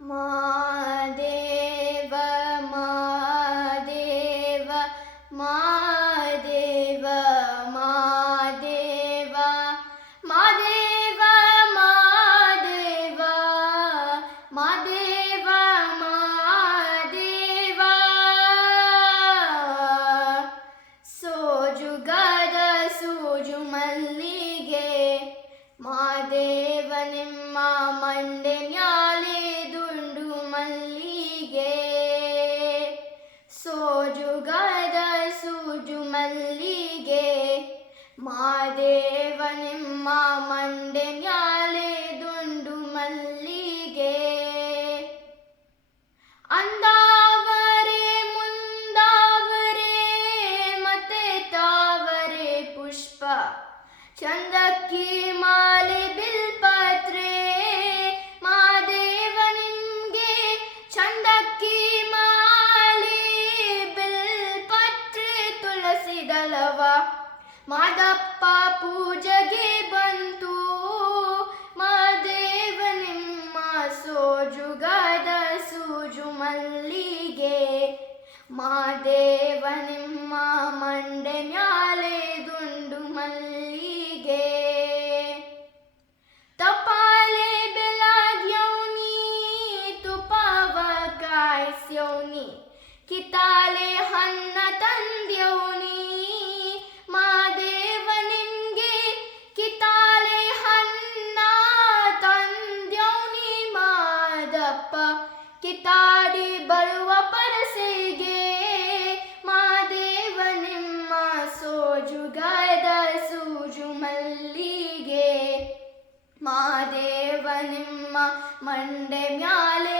ಮಾದೇವ ಮಾದೇವ ಮಾದೇವ ಮಾದೇವ ಮಾದೇವ ಮಾದೇವ ಮಾದೇವ ಮಾದೇವ ಸೋಜುಗದ ಸೂಜು ಮಲ್ಲಿಗೆ ಮಾದೇವ ನಿಮ್ಮ ಮಂಡೆ ಮ್ಯಾಲೆ ದುಂಡು ಮಲ್ಲಿಗೆ ಸೋಜುಗದ ಸೂಜು ಮಲ್ಲಿಗೆ ಮಾದೇವ ನಿಮ್ಮ ಮಂಡೆ ಮ್ಯಾಲೆ ದುಂಡು ಮಲ್ಲಿಗೆ ಅಂದಾವರೆ ಮುಂದಾವರೆ ಮತ್ತೆ ತಾವರೆ ಪುಷ್ಪ ಚಂದಕ್ಕಿ ಮಾಲೆ ಬಿಲ್ಪತ್ರೆ ಮಾದೇವ ನಿಮ್ಗೆ ಚಂದಕ್ಕಿ ಮಾಲೆ ಬಿಲ್ಪತ್ರೆ ತುಳಸಿ ದಳವ ಮಾದಪ್ಪ ಪೂಜೆಗೆ ಬಂತು ಮಾದೇವ ನಿಮ್ಮ ಸೋಜುಗದ ಸೂಜು ಮಲ್ಲಿಗೆ ಮಾದೇವ ನಿಮ್ಮ ಮಂಡೆ ಮ್ಯಾಲೆ ದುಂಡು ಮಲ್ಲಿಗೆ तपाले बेलाग्यौनी ತುಪ್ಪವ ಕಾಯಿಸ್ಯೌನಿ ಕಿತಾಲೆ ಹಣ್ಣ ತಂದ್ಯೌನಿ ಮಾದೇವ ನಿಮ್ಗೆ ಕಿತಾಲೆ ಹಣ್ಣ ತಂದ್ಯೌನಿ ಮಾದಪ್ಪ ಕಿತಾಡಿ ಬರುವ ಪರಸೆಗೆ ಮಾದೇವ ನಿಮ್ಮ ಸೋಜುಗದ ಸೂಜು ಮಲ್ಲಿಗೆ ಮಾದೇವ ನಿಮ್ಮ ಮಂಡೆ ಮ್ಯಾಲೆ